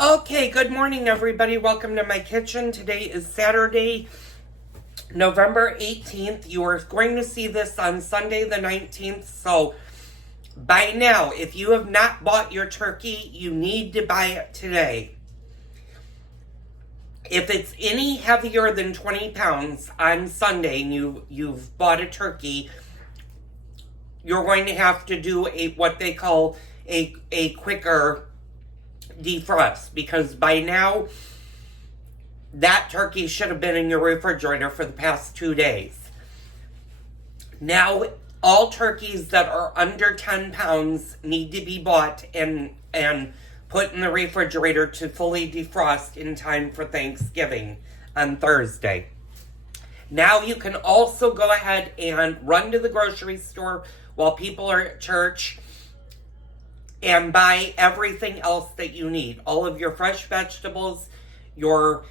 Okay, good morning, everybody. Welcome to my kitchen. Today is Saturday, November 18th. You are going to see this on Sunday the 19th. So, by now, if you have not bought your turkey, you need to buy it today. If it's any heavier than 20 pounds on Sunday and you've bought a turkey, you're going to have to do what they call a quicker defrost, because by now that turkey should have been in your refrigerator for the past 2 days. Now all turkeys that are under 10 pounds need to be bought and put in the refrigerator to fully defrost in time for Thanksgiving on Thursday. Now you can also go ahead and run to the grocery store while people are at church and buy everything else that you need. All of your fresh vegetables, your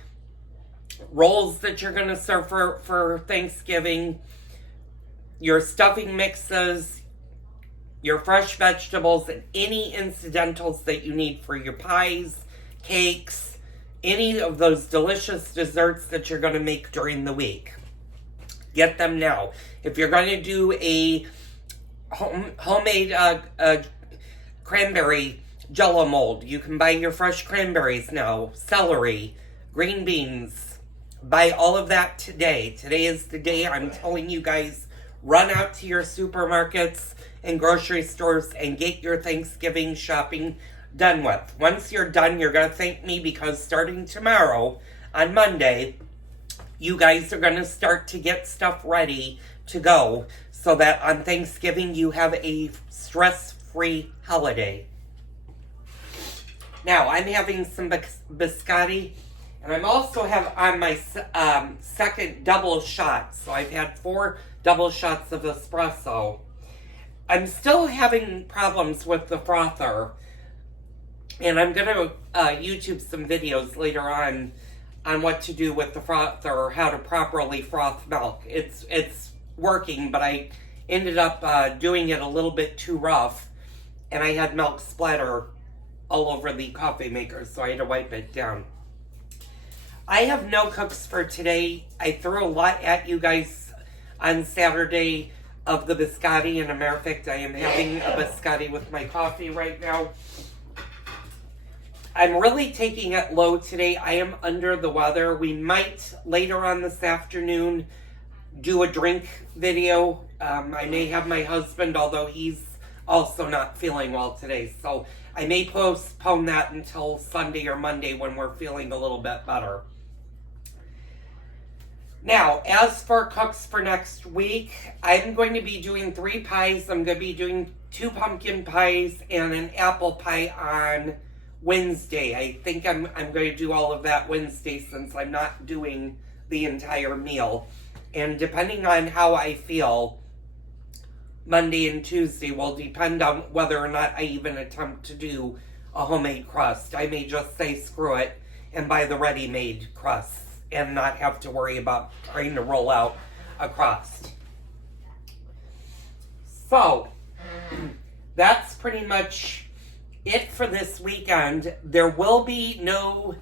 rolls that you're going to serve for Thanksgiving, your stuffing mixes, your fresh vegetables, and any incidentals that you need for your pies, cakes, any of those delicious desserts that you're going to make during the week. Get them now. If you're going to do a homemade cranberry jello mold, you can buy your fresh cranberries now, celery, green beans. Buy all of that today. Today is the day. I'm telling you guys, run out to your supermarkets and grocery stores and get your Thanksgiving shopping done with. Once you're done, you're going to thank me, because starting tomorrow on Monday, you guys are going to start to get stuff ready to go so that on Thanksgiving you have a stress-free holiday. Now, I'm having some biscotti, and I'm also on my second double shot. So I've had 4 double shots of espresso. I'm still having problems with the frother, and I'm going to YouTube some videos later on what to do with the frother, or how to properly froth milk. It's working, but I ended up doing it a little bit too rough, and I had milk splatter all over the coffee maker, so I had to wipe it down. I have no cooks for today. I threw a lot at you guys on Saturday of the biscotti, and a matter of fact, I am having a biscotti with my coffee right now. I'm really taking it low today. I am under the weather. We might, later on this afternoon, do a drink video. I may have my husband, although he's also not feeling well today. So I may postpone that until Sunday or Monday when we're feeling a little bit better. Now, as for cooks for next week, I'm going to be doing 3 pies. I'm going to be doing 2 pumpkin pies and an apple pie on Wednesday. I think I'm going to do all of that Wednesday, since I'm not doing the entire meal. And depending on how I feel, Monday and Tuesday will depend on whether or not I even attempt to do a homemade crust. I may just say screw it and buy the ready-made crusts and not have to worry about trying to roll out a crust. So, that's pretty much it for this weekend. There will be no...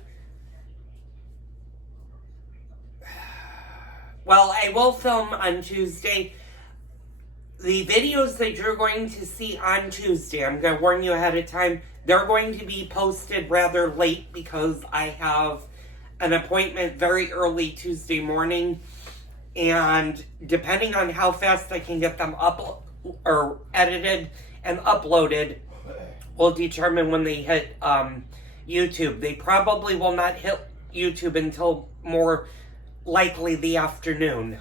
Well, I will film on Tuesday. The videos that you're going to see on Tuesday, I'm going to warn you ahead of time, they're going to be posted rather late, because I have an appointment very early Tuesday morning, and depending on how fast I can get them up or edited and uploaded will determine when they hit YouTube. They probably will not hit YouTube until more likely the afternoon.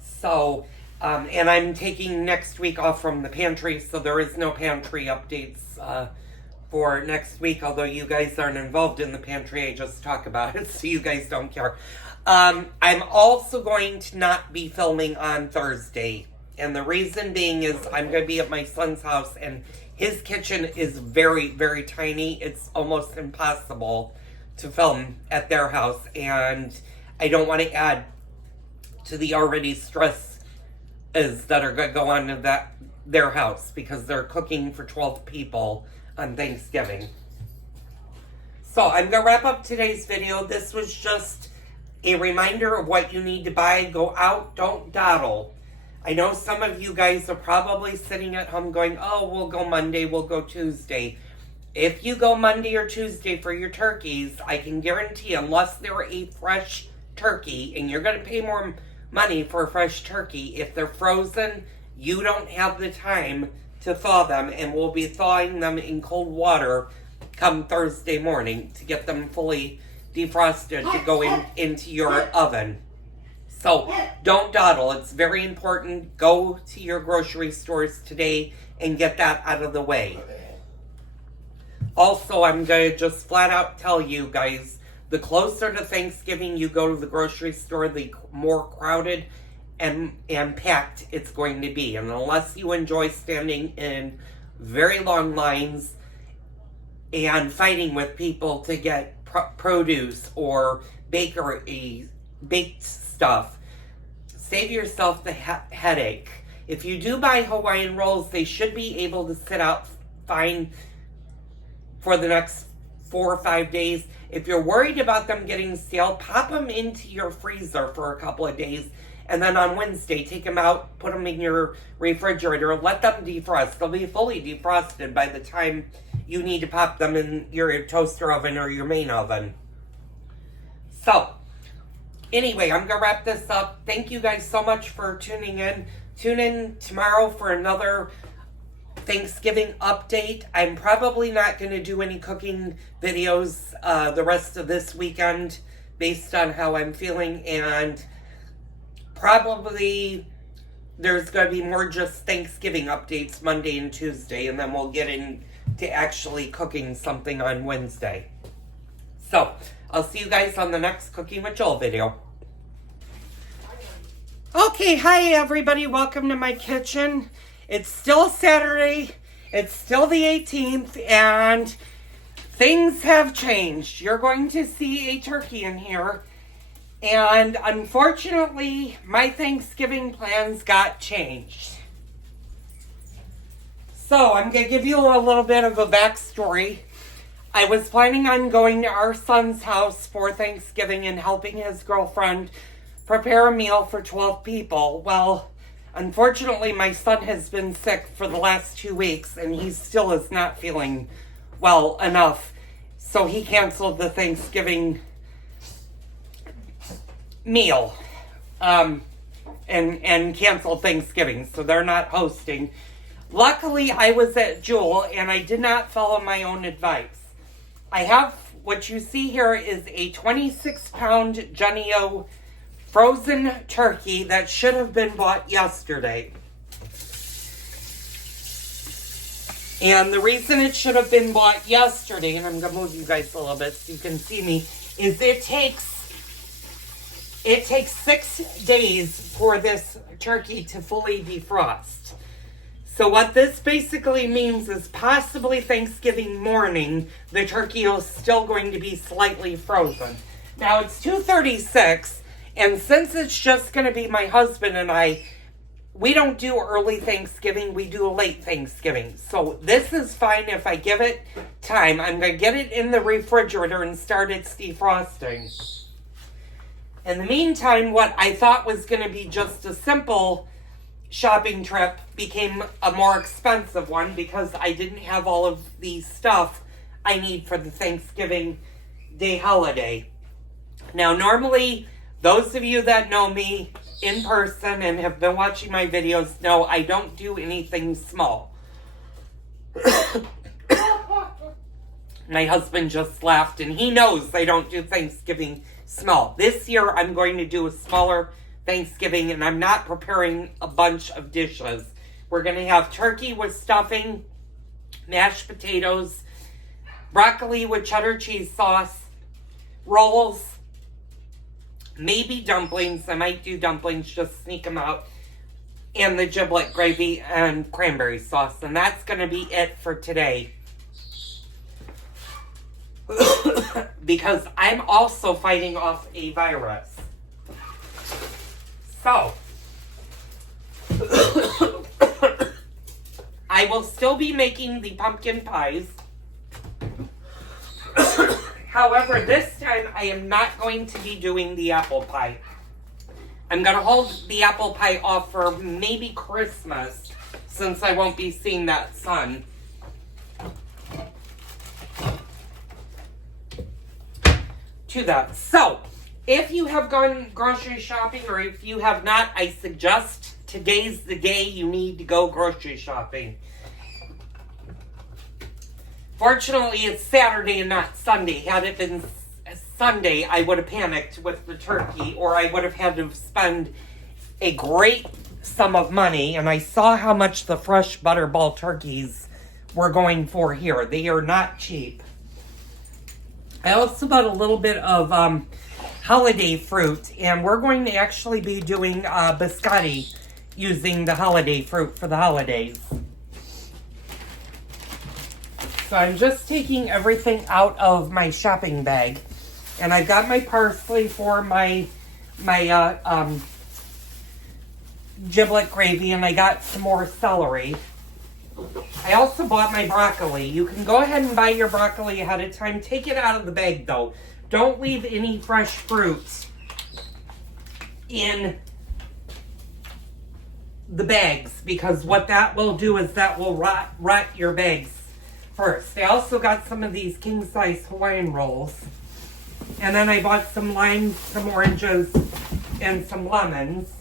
So, and I'm taking next week off from the pantry, so there is no pantry updates for next week, although you guys aren't involved in the pantry. I just talk about it, so you guys don't care. I'm also going to not be filming on Thursday, and the reason being is I'm going to be at my son's house, and his kitchen is very, very tiny. It's almost impossible to film at their house, and I don't want to add to the already stress that are going to go on to their house, because they're cooking for 12 people on Thanksgiving. So I'm going to wrap up today's video. This was just a reminder of what you need to buy. Go out, don't dawdle. I know some of you guys are probably sitting at home going, oh, we'll go Monday, we'll go Tuesday. If you go Monday or Tuesday for your turkeys, I can guarantee, unless they're a fresh turkey, and you're going to pay more money for a fresh turkey, if they're frozen, you don't have the time to thaw them, and we'll be thawing them in cold water come Thursday morning to get them fully defrosted to go into your oven. So don't dawdle. It's very important. Go to your grocery stores today and get that out of the way. Also, I'm going to just flat out tell you guys, the closer to Thanksgiving you go to the grocery store, the more crowded and packed it's going to be. And unless you enjoy standing in very long lines and fighting with people to get produce or baked stuff, save yourself the headache. If you do buy Hawaiian rolls, they should be able to sit out fine for the next 4 or 5 days. If you're worried about them getting stale, pop them into your freezer for a couple of days, and then on Wednesday, take them out, put them in your refrigerator, let them defrost. They'll be fully defrosted by the time you need to pop them in your toaster oven or your main oven. So, anyway, I'm going to wrap this up. Thank you guys so much for tuning in. Tune in tomorrow for another Thanksgiving update. I'm probably not going to do any cooking videos the rest of this weekend based on how I'm feeling, and probably there's going to be more just Thanksgiving updates Monday and Tuesday, and then we'll get into actually cooking something on Wednesday. So, I'll see you guys on the next Cooking with Joel video. Okay, hi everybody, welcome to my kitchen. It's still Saturday, it's still the 18th, and things have changed. You're going to see a turkey in here, and unfortunately, my Thanksgiving plans got changed. So, I'm going to give you a little bit of a backstory. I was planning on going to our son's house for Thanksgiving and helping his girlfriend prepare a meal for 12 people. Well, unfortunately, my son has been sick for the last 2 weeks, and he still is not feeling well enough. So he canceled the Thanksgiving meal and canceled Thanksgiving, so they're not hosting. Luckily, I was at Jewel, and I did not follow my own advice. I have, what you see here is a 26-pound Jennie-O frozen turkey that should have been bought yesterday. And the reason it should have been bought yesterday, and I'm going to move you guys a little bit so you can see me, is it takes 6 days for this turkey to fully defrost. So what this basically means is possibly Thanksgiving morning, the turkey is still going to be slightly frozen. Now it's 2:36, and since it's just going to be my husband and I, we don't do early Thanksgiving, we do late Thanksgiving. So this is fine if I give it time. I'm going to get it in the refrigerator and start its defrosting. In the meantime, what I thought was going to be just a simple shopping trip became a more expensive one because I didn't have all of the stuff I need for the Thanksgiving Day holiday. Now, normally, those of you that know me in person and have been watching my videos know I don't do anything small. My husband just laughed, and he knows I don't do Thanksgiving small. This year, I'm going to do a smaller Thanksgiving, and I'm not preparing a bunch of dishes. We're going to have turkey with stuffing, mashed potatoes, broccoli with cheddar cheese sauce, rolls, maybe dumplings. I might do dumplings, just sneak them out, and the giblet gravy and cranberry sauce. And that's going to be it for today. Because I'm also fighting off a virus. So, I will still be making the pumpkin pies. However, this time I am not going to be doing the apple pie. I'm going to hold the apple pie off for maybe Christmas, since I won't be seeing that sun. To that. So, if you have gone grocery shopping, or if you have not, I suggest today's the day you need to go grocery shopping. Fortunately, it's Saturday and not Sunday. Had it been Sunday, I would have panicked with the turkey, or I would have had to spend a great sum of money. And I saw how much the fresh Butterball turkeys were going for here. They are not cheap. I also bought a little bit of holiday fruit, and we're going to actually be doing biscotti using the holiday fruit for the holidays. So I'm just taking everything out of my shopping bag, and I got my parsley for my giblet gravy, and I got some more celery. I also bought my broccoli. You can go ahead and buy your broccoli ahead of time. Take it out of the bag, though. Don't leave any fresh fruits in the bags, because what that will do is that will rot your bags first. I also got some of these king-size Hawaiian rolls. And then I bought some limes, some oranges, and some lemons.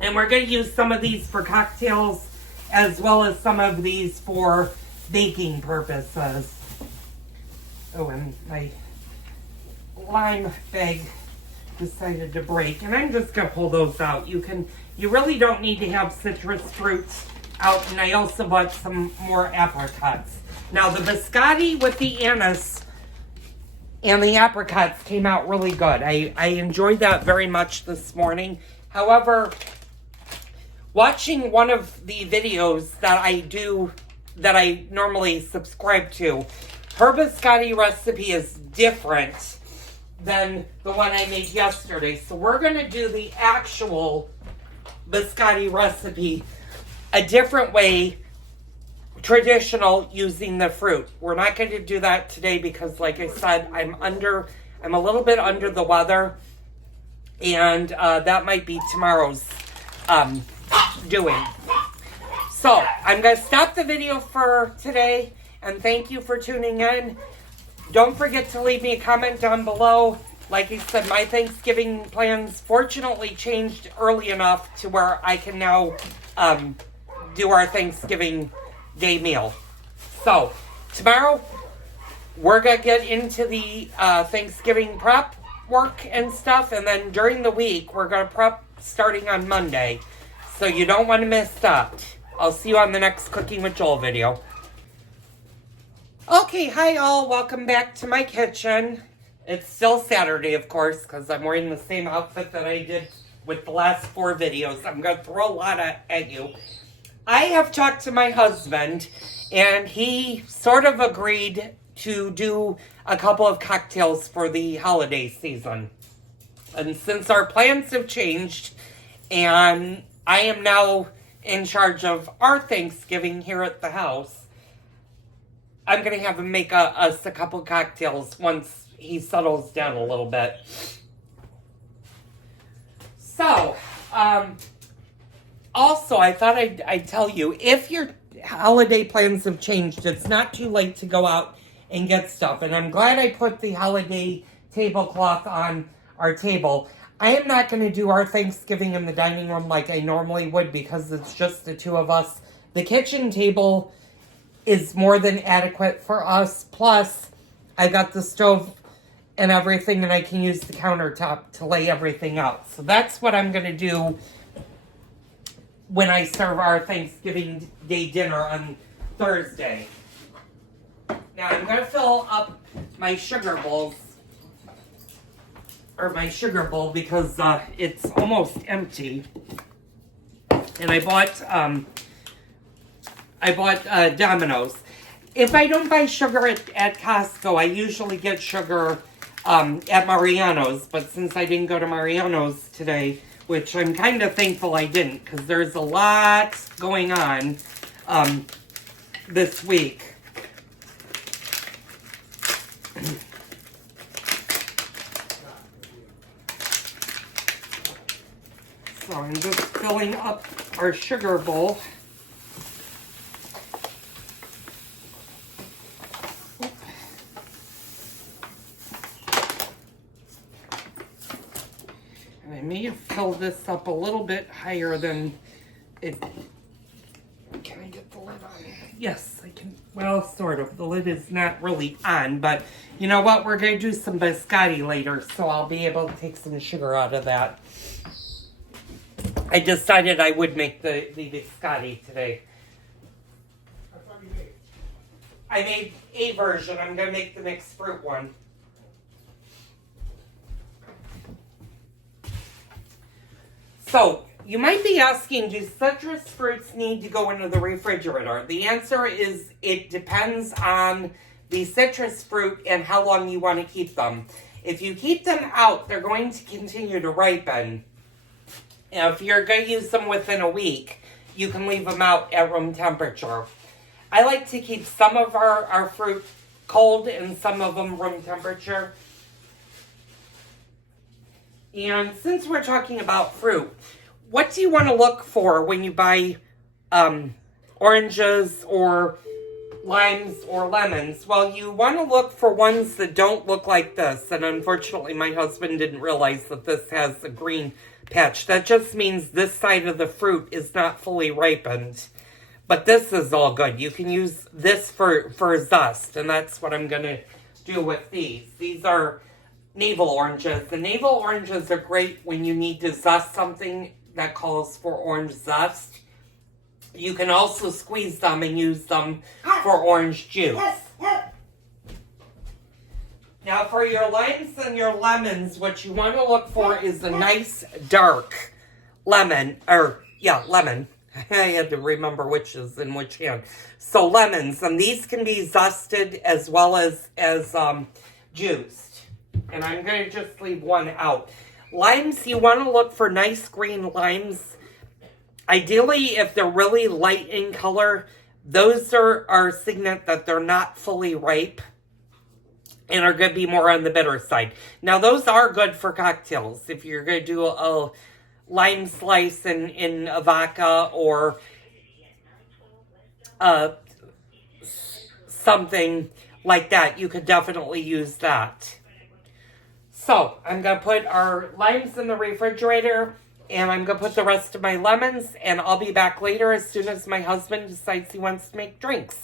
And we're going to use some of these for cocktails, as well as some of these for baking purposes. Oh, and my lime bag decided to break. And I'm just going to pull those out. You really don't need to have citrus fruits out. And I also bought some more apricots. Now, the biscotti with the anise and the apricots came out really good. I enjoyed that very much this morning. However, watching one of the videos that I normally subscribe to, her biscotti recipe is different than the one I made yesterday. So we're going to do the actual biscotti recipe a different way, traditional, using the fruit. We're not going to do that today because, like I said, I'm a little bit under the weather, and that might be tomorrow's doing. So I'm going to stop the video for today, and thank you for tuning in. Don't forget to leave me a comment down below. Like I said, my Thanksgiving plans fortunately changed early enough to where I can now do our Thanksgiving Day meal. So tomorrow we're going to get into the Thanksgiving prep work and stuff, and then during the week we're going to prep starting on Monday. So you don't want to miss that. I'll see you on the next Cooking with Joel video. Okay, hi all. Welcome back to my kitchen. It's still Saturday, of course, because I'm wearing the same outfit that I did with the last 4 videos. I'm going to throw a lot at you. I have talked to my husband, and he sort of agreed to do a couple of cocktails for the holiday season. And since our plans have changed, and I am now in charge of our Thanksgiving here at the house, I'm going to have him make us a couple cocktails once he settles down a little bit. So, also, I thought I'd tell you, if your holiday plans have changed, it's not too late to go out and get stuff. And I'm glad I put the holiday tablecloth on our table. I am not going to do our Thanksgiving in the dining room like I normally would because it's just the 2 of us. The kitchen table is more than adequate for us. Plus, I got the stove and everything, and I can use the countertop to lay everything out. So that's what I'm going to do when I serve our Thanksgiving Day dinner on Thursday. Now, I'm going to fill up my sugar bowls. Or my sugar bowl, because it's almost empty. And I bought Domino's. If I don't buy sugar at Costco, I usually get sugar at Mariano's. But since I didn't go to Mariano's today, which I'm kind of thankful I didn't, because there's a lot going on this week. I'm just filling up our sugar bowl. And I may have filled this up a little bit higher than it. Can I get the lid on? Yes, I can. Well, sort of. The lid is not really on, but you know what? We're going to do some biscotti later, so I'll be able to take some sugar out of that. I decided I would make the biscotti today. I made a version. I'm going to make the mixed fruit one. So, you might be asking, do citrus fruits need to go into the refrigerator? The answer is it depends on the citrus fruit and how long you want to keep them. If you keep them out, they're going to continue to ripen. And if you're going to use them within a week, you can leave them out at room temperature. I like to keep some of our fruit cold and some of them room temperature. And since we're talking about fruit, what do you want to look for when you buy oranges or limes or lemons? Well, you want to look for ones that don't look like this. And unfortunately, my husband didn't realize that this has a green patch. That just means this side of the fruit is not fully ripened. But this is all good. You can use this for zest, and that's what I'm going to do with these. These are navel oranges. The navel oranges are great when you need to zest something that calls for orange zest. You can also squeeze them and use them for orange juice. Now for your limes and your lemons, what you want to look for is a nice dark lemon. Lemon. I had to remember which is in which hand. So lemons, and these can be zested as well as juiced. And I'm going to just leave one out. Limes, you want to look for nice green limes. Ideally, if they're really light in color, those are a sign that they're not fully ripe and are going to be more on the bitter side. Now, those are good for cocktails. If you're going to do a lime slice in a vodka or something like that, you could definitely use that. So, I'm going to put our limes in the refrigerator, and I'm going to put the rest of my lemons, and I'll be back later as soon as my husband decides he wants to make drinks.